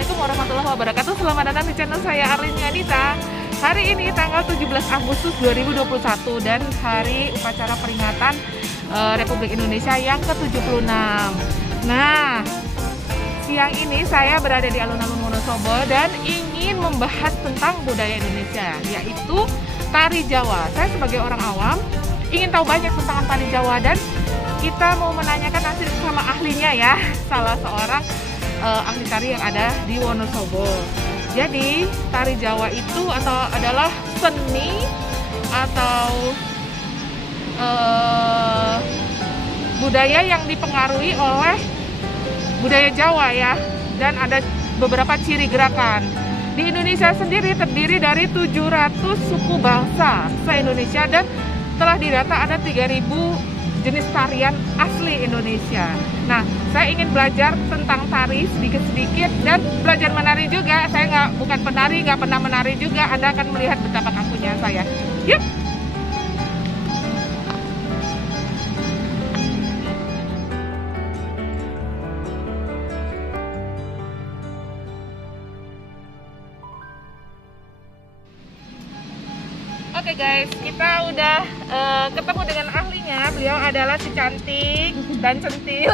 Assalamualaikum warahmatullahi wabarakatuh. Selamat datang di channel saya Arlin Yanita. Hari ini tanggal 17 Agustus 2021 dan hari upacara peringatan Republik Indonesia yang ke-76. Nah, siang ini saya berada di alun-alun Wonosobo dan ingin membahas tentang budaya Indonesia, yaitu tari Jawa. Saya sebagai orang awam ingin tahu banyak tentang tari Jawa dan kita mau menanyakan nanti sama ahlinya ya, salah seorang ahli tari yang ada di Wonosobo. Jadi tari Jawa itu adalah seni atau budaya yang dipengaruhi oleh budaya Jawa ya, dan ada beberapa ciri gerakan. Di Indonesia sendiri terdiri dari 700 suku bangsa se-Indonesia dan telah didata ada 3.000 jenis tarian asli Indonesia. Nah, saya ingin belajar tentang tari sedikit-sedikit dan belajar menari juga. Saya bukan penari, nggak pernah menari juga. Anda akan melihat betapa kakunya saya. Yuk! Oke guys, kita udah ketemu dengan ahlinya. Beliau adalah si cantik dan centil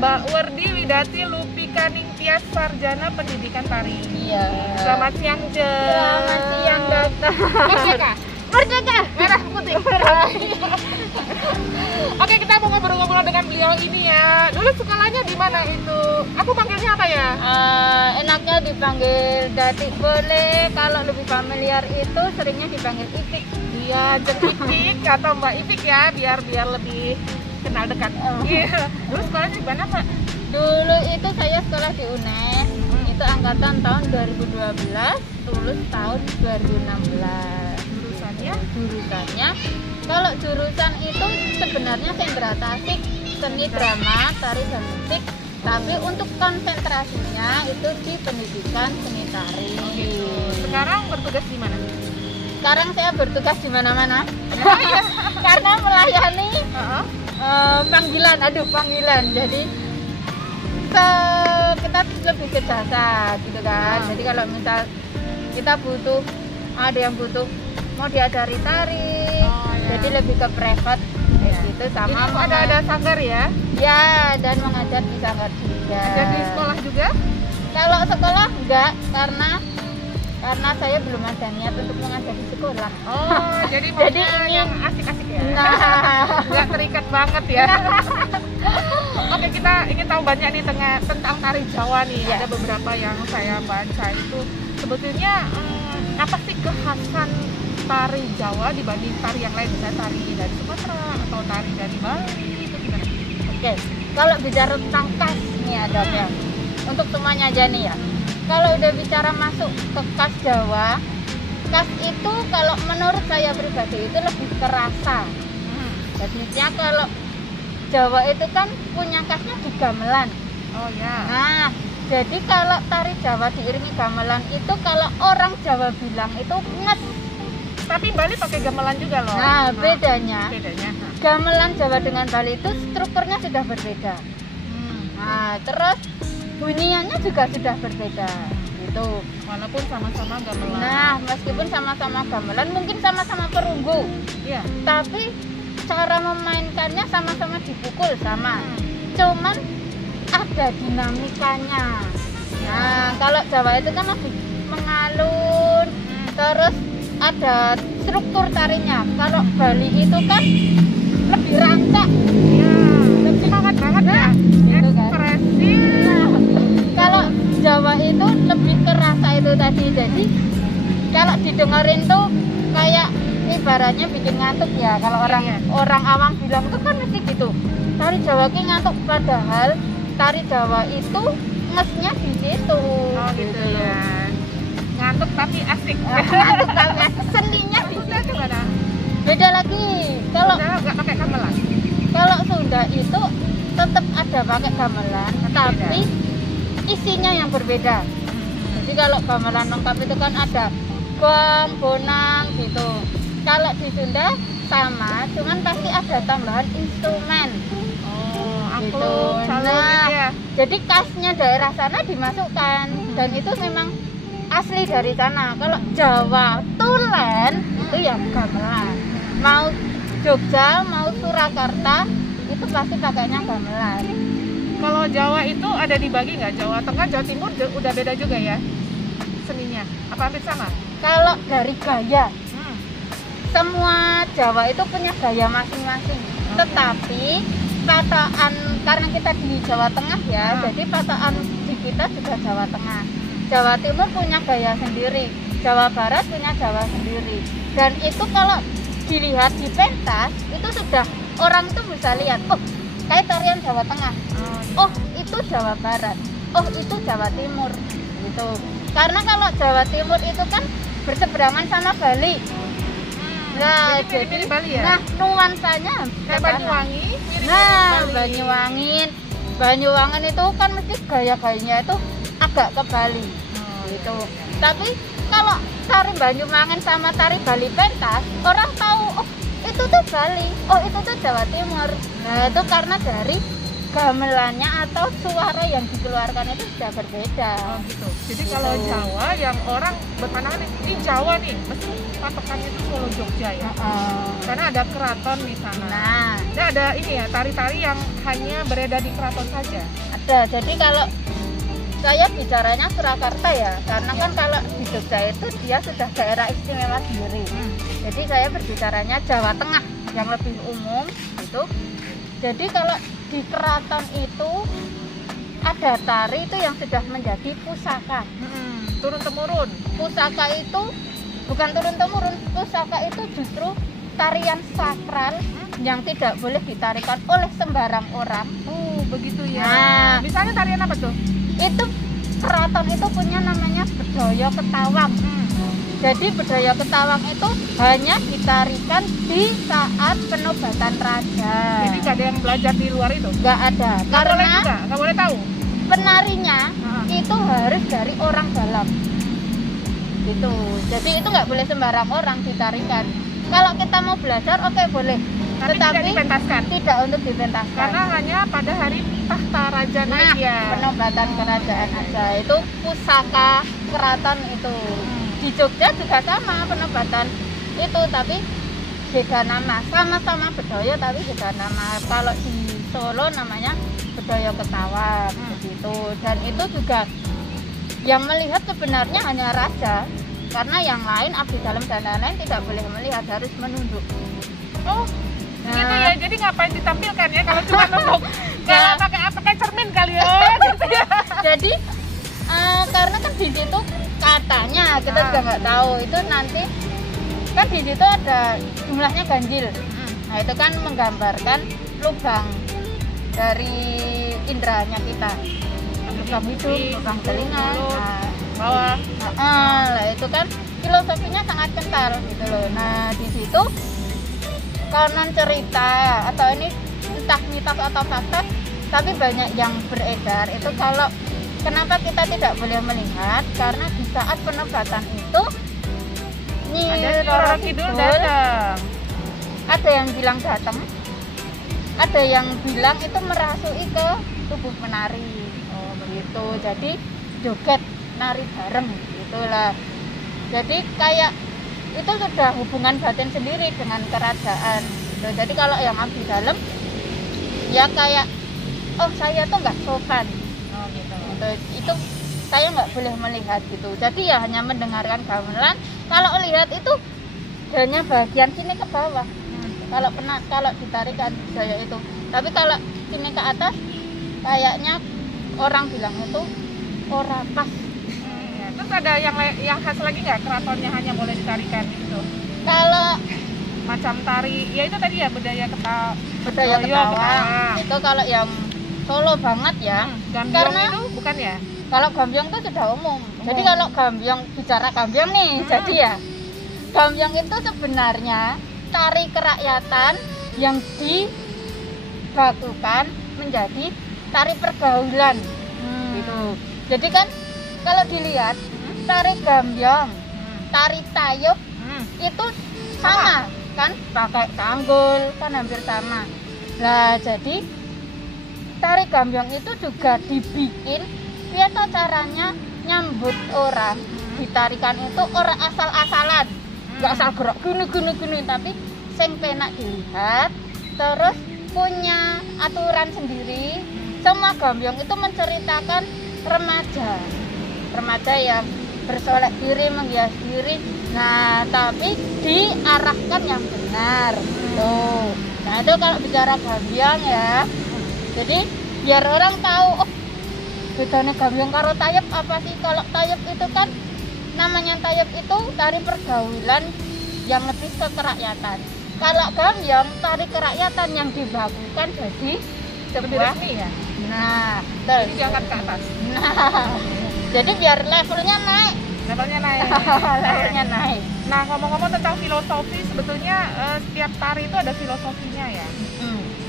Mbak Werdi Widati Lupika Ningtyas Sarjana Pendidikan Tari. Iya. Selamat siang, Je. Selamat siang, Dokter. Merdeka. Merdeka. Merah putih. Oke, kita mau ngobrol-ngobrol dengan beliau ini ya. Dulu sekolahnya di mana itu? Aku panggilnya apa ya? Enaknya dipanggil Datik boleh. Kalau lebih familiar itu seringnya dipanggil Ipik. Iya, Jeng Ipik atau Mbak Ipik ya, biar lebih kenal dekat. Iya. Dulu sekolahnya di mana, Pak? Dulu itu saya sekolah di UNES. Itu angkatan tahun 2012, lulus tahun 2016. Jurusannya kalau jurusan itu sebenarnya Sendra Tasik, seni drama, tari dan musik, tapi untuk konsentrasinya itu di pendidikan seni tari. Sekarang bertugas di mana? Sekarang saya bertugas di mana-mana karena melayani panggilan. Jadi kita lebih ke jasa gitu kan. Jadi kalau misal kita butuh, ada yang butuh mau diajari tari, jadi lebih ke private gitu. Sama ada sanggar ya? Ya, dan mengajar di sanggar juga. Ajar di sekolah juga? Kalau sekolah enggak, karena saya belum ada niat untuk mengajar di sekolah. Oh, jadi maunya yang asik-asik ya? Nah, nggak terikat banget ya. Oke, kita ingin tahu banyak nih tentang tari Jawa nih. Ya. Ada beberapa yang saya baca itu sebetulnya apa sih kekhasan tari Jawa dibanding tari yang lain, misalnya tari dari Sumatera atau tari dari Bali, itu gimana? Oke, kalau bicara tentang khas nih ada ya. Untuk semuanya aja nih ya. Kalau udah bicara masuk ke khas Jawa, khas itu kalau menurut saya pribadi itu lebih kerasa. Jadinya kalau Jawa itu kan punya khasnya di gamelan. Oh ya. Nah, jadi kalau tari Jawa diiringi gamelan itu kalau orang Jawa bilang itu nges. Tapi Bali pakai gamelan juga loh. Nah, bedanya gamelan Jawa dengan Bali itu strukturnya sudah berbeda. Nah, terus bunyiannya juga sudah berbeda. Gitu. Walaupun sama-sama gamelan. Nah, meskipun sama-sama gamelan, mungkin sama-sama perunggu. Iya. Tapi cara memainkannya sama-sama dipukul sama. Cuman ada dinamikanya. Nah, kalau Jawa itu kan lebih mengalun, terus ada struktur tarinya. Kalau Bali itu kan lebih rancak. Ya, lebih semangat banget ya. Gitu kan. Ekspresif. Nah, kalau Jawa itu lebih kerasa itu tadi. Jadi kalau didengerin tuh kayak ibaratnya bikin ngantuk ya. Kalau orang awam bilang itu kan mesti gitu. Tari Jawa ki ngantuk, padahal tari Jawa itu ngesnya di situ. Oh gitu ya. Ngantuk tapi asik. Ngantuk tapi asik. Seninya di situ. Gimana? Beda lagi. Kalau nggak pakai gamelan. Kalau Sunda itu tetap ada pakai gamelan, tapi isinya yang berbeda. Jadi kalau gamelan lengkap itu kan ada gong, bonang gitu. Kalau di Sunda sama, cuman pasti ada tambahan instrumen. Oh, Gitu. angklung, salut gitu ya. Jadi khasnya daerah sana dimasukkan dan itu memang asli dari sana. Kalau Jawa Tulen itu ya gamelan. Mau Jogja, mau Surakarta itu pasti pakainya gamelan. Kalau Jawa itu ada dibagi nggak? Jawa Tengah, Jawa Timur udah beda juga ya seninya? Apa hampir sama? Kalau dari gaya, semua Jawa itu punya gaya masing-masing. Tetapi pataan, karena kita di Jawa Tengah ya, jadi pataan di kita juga Jawa Tengah. Jawa Timur punya gaya sendiri, Jawa Barat punya Jawa sendiri. Dan itu kalau dilihat di pentas, itu sudah orang itu bisa lihat, oh kayak tarian Jawa Tengah, oh itu Jawa Barat, oh itu Jawa Timur gitu. Karena kalau Jawa Timur itu kan berseberangan sama Bali. Nah, jadi Bali ya? Nah, nuansanya kayak Banyuwangi. Nah, Banyuwangi itu kan mesti gaya-gayanya itu agak ke Bali gitu. Tapi kalau tari Banyuwangi sama tari Bali pentas, orang tahu oh itu tuh Bali, oh itu tuh Jawa Timur. Nah, itu karena dari gamelannya atau suara yang dikeluarkan itu sudah berbeda. Oh gitu. Jadi kalau Jawa yang orang berpandangan ini Jawa nih, mesti patokannya itu Solo Jogja ya. Karena ada keraton di sana. Nah, ada ini ya tari-tari yang hanya beredar di keraton saja. Ada. Jadi kalau saya bicaranya Surakarta ya, karena kan kalau di Jogja itu dia sudah daerah istimewa sendiri. Jadi saya berbicaranya Jawa Tengah yang lebih umum gitu. Jadi kalau di keraton itu ada tari itu yang sudah menjadi pusaka, turun temurun. Pusaka itu bukan turun temurun, pusaka itu justru tarian sakral yang tidak boleh ditarikan oleh sembarang orang. Begitu ya. Nah, misalnya tarian apa tuh? Itu keraton itu punya namanya Bedaya Ketawang. Jadi Bedaya Ketawang itu hanya ditarikan di saat penobatan raja. Jadi nggak ada yang belajar di luar itu? Nggak ada. Karena nggak boleh tahu. Penarinya itu harus dari orang dalam. Gitu. Jadi itu nggak boleh sembarang orang ditarikan. Kalau kita mau belajar, oke boleh. Tapi tidak dipentaskan. Tidak untuk dipentaskan. Karena hanya pada hari tahta raja naik ya. Penobatan kerajaan aja. Itu pusaka keraton itu. Di Jogja juga sama penobatan itu, tapi beda nama. Sama-sama bedaya tapi beda nama. Kalau di Solo namanya Bedaya Ketawang begitu. Dan itu juga yang melihat sebenarnya hanya raja. Karena yang lain abdi dalam dan lain-lain tidak boleh melihat, harus menunduk. Gitu ya. Jadi ngapain ditampilkan ya kalau cuma nunduk? Kalau pakai cermin kali ya. Jadi karena kan di situ katanya kita juga nggak tahu itu nanti kan di situ ada jumlahnya ganjil. Nah itu kan menggambarkan lubang dari indranya kita, lubang hidung, lubang telinga, bawah. Nah itu kan filosofinya sangat kental gitu loh. Nah di situ konon cerita atau ini entah mitos atau fakta, tapi banyak yang beredar itu kalau kenapa kita tidak boleh melihat, karena di saat penobatan itu Nyi Roro Kidul datang. Ada yang bilang datang, ada yang bilang itu merasui ke tubuh penari. Begitu. Jadi joget nari bareng gitulah. Jadi kayak itu sudah hubungan batin sendiri dengan kerajaan. Jadi kalau yang abdi dalam ya kayak oh saya tuh nggak sopan. Itu saya nggak boleh melihat gitu. Jadi ya hanya mendengarkan gamelan. Kalau lihat itu hanya bagian sini ke bawah. Kalau ditarikan budaya itu. Tapi kalau sini ke atas kayaknya orang bilang itu ora pas. Terus ada yang khas lagi nggak keratonnya hanya boleh ditarikan gitu? Kalau macam tari ya itu tadi ya Bedaya Ketawang. Itu kalau yang Solo banget ya. Karena itu bukan ya? Kalau Gambyong itu sudah umum. Jadi kalau Gambyong, bicara Gambyong nih, jadi ya Gambyong itu sebenarnya tari kerakyatan yang dibakukan menjadi tari pergaulan. Gitu. Jadi kan kalau dilihat tari Gambyong, tari Tayub itu sama kan, pakai tanggul kan hampir sama. Nah jadi tari gambyong itu juga dibikin biar caranya nyambut orang ditarikan itu orang asal-asalan, nggak asal gerak gini, tapi sing penak dilihat, terus punya aturan sendiri. Semua gambyong itu menceritakan remaja yang bersolek diri, menghias diri. Nah, tapi diarahkan yang benar. Tuh. Nah, itu kalau bicara gambyong ya. Jadi biar orang tahu, oh, bedanya gambyong karo tayub apa sih? Kalau tayub itu kan namanya tayub itu tari pergaulan yang lebih ke kerakyatan. Kalau gambyong tari kerakyatan yang dibakukan jadi sebuah resmi ya. Nah, Jadi diangkat ke atas. Nah, jadi biar levelnya naik. Levelnya naik. Levelnya naik. Nah, ngomong-ngomong tentang filosofi, sebetulnya setiap tari itu ada filosofinya ya.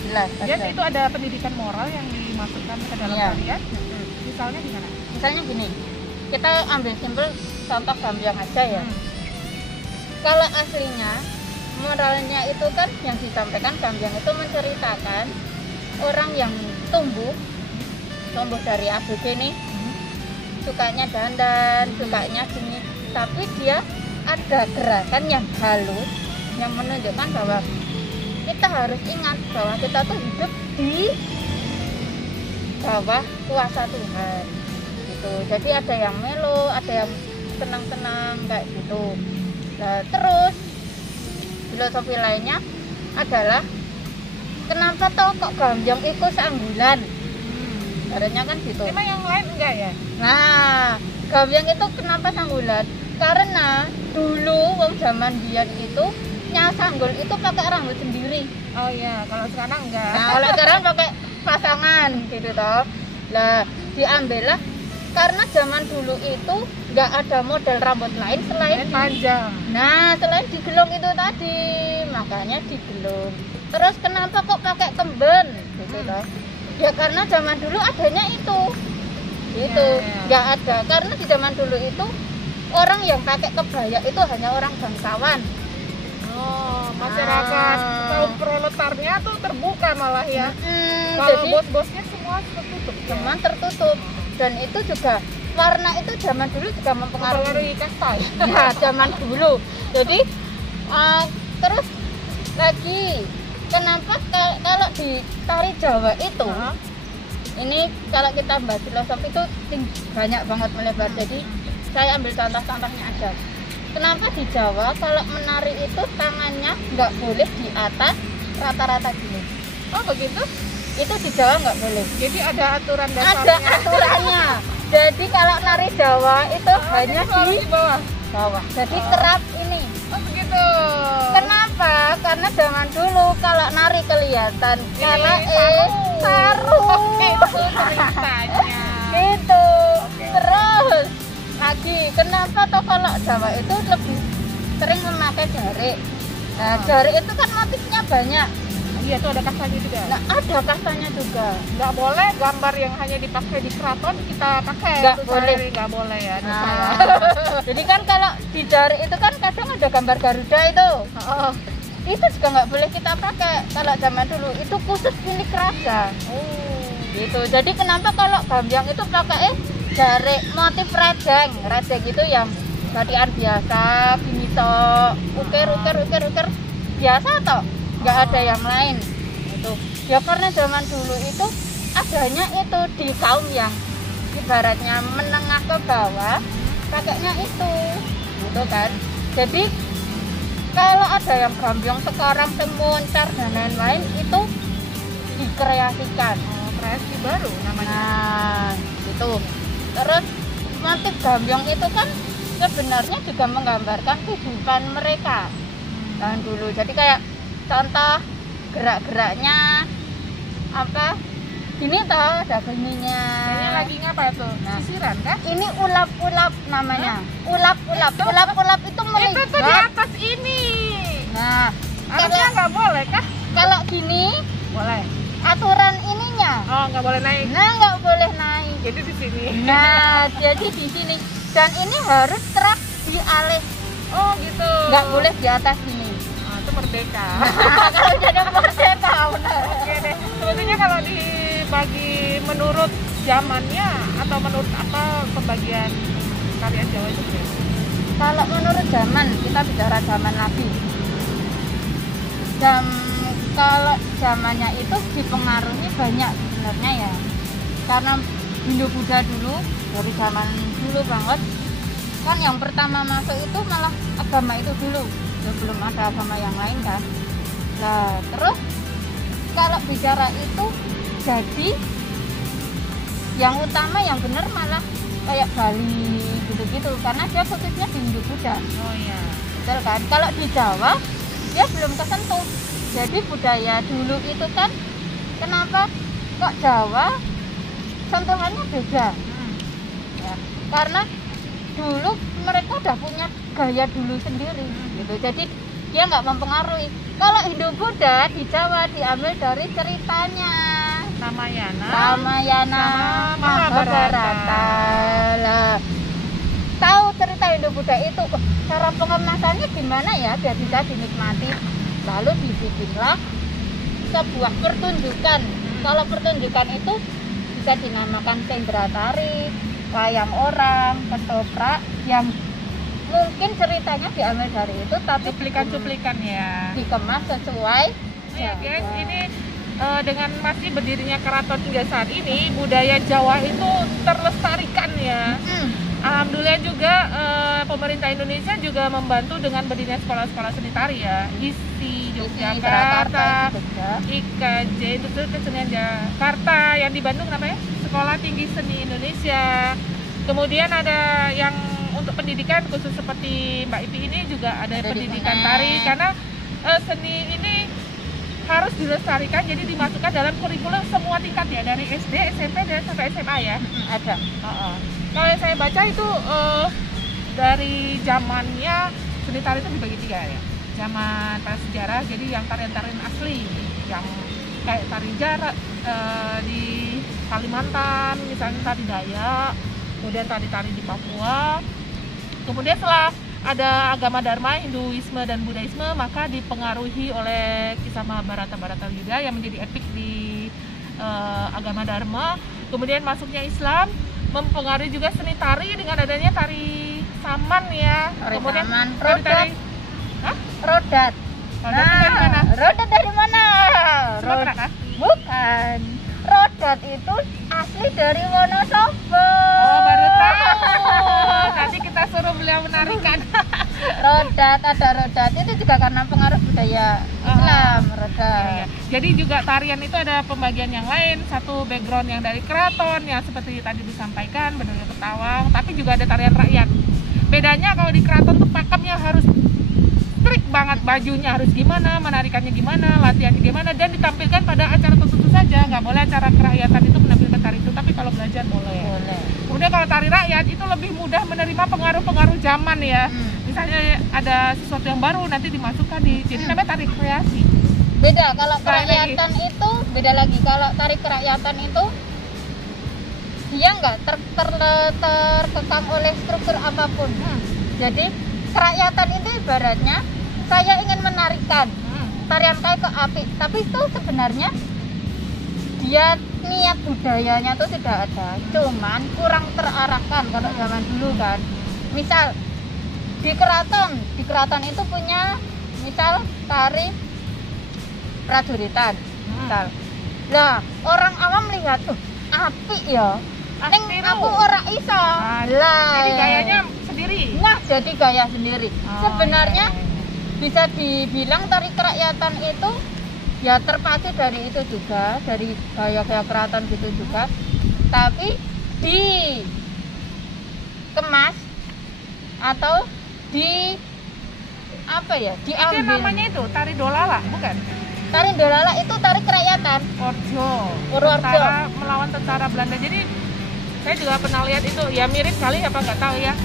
Jelas. Jadi itu ada pendidikan moral yang dimasukkan ke dalam tarian. Misalnya gimana? Misalnya gini, kita ambil simpel contoh gambyong aja ya. Kalau aslinya moralnya itu kan yang disampaikan gambyong itu menceritakan orang yang tumbuh dari ABG nih, sukanya dandan, sukanya gini, tapi dia ada gerakan yang halus yang menunjukkan bahwa kita harus ingat bahwa kita tuh hidup di bawah kuasa Tuhan gitu. Jadi ada yang melo, ada yang tenang-tenang kayak gitu. Nah, terus filosofi lainnya adalah kenapa toh kok gambyong itu seanggulan? Caranya kan gitu. Emang yang lain enggak ya? Nah, gambyong itu kenapa sanggulan? Karena dulu wong zaman biyen itu nyasanggul itu pakai rambut sendiri. Oh iya, kalau sekarang enggak. Nah, kalau sekarang pakai pasangan gitu toh. Lah, diambillah karena zaman dulu itu nggak ada model rambut lain selain panjang. Nah, selain digelung itu tadi, makanya digelung. Terus kenapa kok pakai kemben gitu toh? Ya karena zaman dulu adanya itu. Itu nggak ada karena di zaman dulu itu orang yang pakai kebaya itu hanya orang bangsawan. Oh, masyarakat kaum proletarnya tuh terbuka malah ya. Jadi Kalau bos-bosnya semua tertutup. Semua tertutup. Dan itu juga warna itu zaman dulu juga mempengaruhi kasta ya. Ya, zaman dulu. Jadi terus lagi kenapa kalau di tari Jawa itu ini kalau kita bahas filosofi itu banyak banget melebar. Jadi saya ambil contoh-contohnya aja. Kenapa di Jawa kalau menari itu tangannya nggak boleh di atas rata-rata gini? Oh begitu? Itu di Jawa nggak boleh. Jadi ada aturan dasarnya. Ada aturannya. Jadi kalau nari Jawa itu hanya di bawah. Jadi terap ini. Oh begitu. Kenapa? Karena zaman dulu kalau nari kelihatan karena saru. Itu ceritanya. Gitu. Terus lagi kenapa toh kalau Jawa itu lebih sering memakai jarik. Nah, jarik itu kan motifnya banyak. Iya, itu ada kastanya juga. Nah, ada kastanya juga. Nggak boleh gambar yang hanya dipakai di keraton kita pakai. Nggak boleh. Nggak boleh ya. Nah, jadi kan kalau di jarik itu kan kadang ada gambar Garuda itu. Itu juga nggak boleh kita pakai. Kalau zaman dulu itu khusus milik raja. Gitu. Jadi kenapa kalau gambyong itu pakai jarik motif rejeng itu yang batian biasa, gini toh, ukir biasa toh, nggak ada yang lain. Itu ya karena zaman dulu itu adanya itu di kaum yang ibaratnya menengah ke bawah, pakainya itu, gitu kan. Jadi kalau ada yang gambyong sekarang semoncar dan lain-lain itu dikreasikan. Kreasi baru namanya. Nah, gitu. Terus motif gambyong itu kan sebenarnya juga menggambarkan kehidupan mereka tahun dulu. Jadi kayak contoh gerak-geraknya apa? Gini toh, ada gininya. Ini lagi ngapa tuh? Sisiran kan? Ini ulap-ulap namanya. Ulap-ulap itu melihat. Itu tuh di atas ini. Nah, harusnya nggak boleh kah? Kalau gini boleh. Aturan ininya. Oh, nggak boleh naik. Nah, nggak boleh naik. Jadi di sini. Nah, jadi di sini. Dan ini harus kerak di alis. Oh, gitu. Nggak boleh di atas sini. Itu merdeka. Kalau jadi merdeka, benar. Oke deh. Sebetulnya kalau dibagi zamannya atau menurut apa pembagian tarian Jawa itu? Kalau menurut zaman, kita bicara zaman Nabi. Kalau zamannya itu dipengaruhi banyak sebenarnya ya. Karena Hindu-Buddha dulu, dari zaman dulu banget, kan yang pertama masuk itu malah agama itu dulu. Belum ada agama yang lain kan. Nah, terus kalau bicara itu, jadi yang utama yang benar malah kayak Bali gitu-gitu, karena dia khususnya di Hindu-Buddha. Oh iya. Betul kan? Kalau di Jawa dia belum kesentuh. Jadi budaya dulu itu kan, kenapa kok Jawa sentuhannya beda? Ya, karena dulu mereka udah punya gaya dulu sendiri gitu. Jadi dia nggak mempengaruhi. Kalau Hindu-Buddha di Jawa diambil dari ceritanya Ramayana, Mahabharata. Lah, tahu cerita Hindu-Buddha itu cara pengemasannya gimana ya biar bisa dinikmati. Lalu dibikinlah sebuah pertunjukan. Kalau pertunjukan itu bisa dinamakan sendratari, wayang orang, ketoprak, yang mungkin ceritanya diambil dari itu, tapi cuplikan-cuplikan ya. dikemas sesuai. Ya guys, ini dengan masih berdirinya keraton hingga saat ini, budaya Jawa itu terlestarikan ya. Alhamdulillah juga pemerintah Indonesia juga membantu dengan berdirinya sekolah-sekolah seni tari ya. ISI Yogyakarta, IKJ itu kesenian Jakarta, yang di Bandung namanya Sekolah Tinggi Seni Indonesia. Kemudian ada yang untuk pendidikan khusus seperti Mbak Ipi ini juga ada pendidikan tari, karena seni ini harus dilestarikan, jadi dimasukkan dalam kurikulum semua tingkat ya, dari SD, SMP dan sampai SMA ya. Ada. Kalau yang saya baca itu dari zamannya seni tari itu dibagi 3 ya. Zaman prasejarah, jadi yang tarian-tarian asli, yang kayak tari jarak di Kalimantan, misalnya tari Dayak, kemudian tari-tari di Papua. Kemudian setelah ada agama Dharma, Hinduisme dan Buddhaisme, maka dipengaruhi oleh kisah Mahabharata Bharatayuddha yang menjadi epik di agama Dharma. Kemudian masuknya Islam, mempengaruhi juga seni tari dengan adanya tari saman ya. Kemudian tari Rodat. dari mana? Rodat dari mana? Sumatera kah? Bukan. Rodat itu asli dari Wonosobo. Oh, baru tahu. Nanti kita suruh beliau menarikan. Rodat, ada rodat itu juga karena pengaruh budaya Islam. Rodat. Iya. Jadi juga tarian itu ada pembagian yang lain. Satu background yang dari keraton yang seperti tadi disampaikan, Bedugul Ketawang, tapi juga ada tarian rakyat. Bedanya kalau di keraton tuh pakemnya harus strict banget, bajunya harus gimana, menarikannya gimana, latihannya gimana, dan ditampilkan pada acara tertentu saja. Nggak boleh acara kerakyatan itu menampilkan tari itu, tapi kalau belajar boleh. Kemudian kalau tari rakyat itu lebih mudah menerima pengaruh-pengaruh zaman ya. Misalnya ada sesuatu yang baru nanti dimasukkan jadi namanya tari kreasi. Beda kalau kerakyatan itu, beda lagi. Kalau tari kerakyatan itu dia nggak terkekang oleh struktur apapun. Jadi kerakyatan itu ibaratnya saya ingin menarikan tarian kayak ke api, tapi itu sebenarnya dia niat budayanya itu tidak ada, cuman kurang terarahkan kalau zaman dulu kan. Misal di keraton itu punya misal tari prajuritan, misal. Lah orang awam lihat tuh api ya, ning aku ora iso. Lah Jadi gayanya sendiri. Nah, jadi gaya sendiri. Sebenarnya iya. bisa dibilang tari kerakyatan itu ya terpacu dari itu juga, dari gaya-gaya keraton gitu juga. Tapi dikemas atau di apa ya? Diambil. Itu namanya itu tari dolala, bukan? Tari dolala itu tari kerakyatan. Tentara melawan tentara Belanda. Jadi saya juga pernah lihat itu, ya mirip kali apa nggak tahu ya.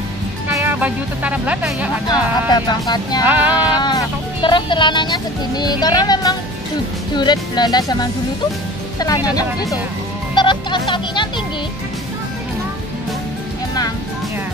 Kayak baju tentara Belanda ya, ada pangkatnya. Terus celananya segini. Karena memang jurit Belanda zaman dulu tuh celananya begitu. Terus kaos kakinya tinggi. Emang. Ya.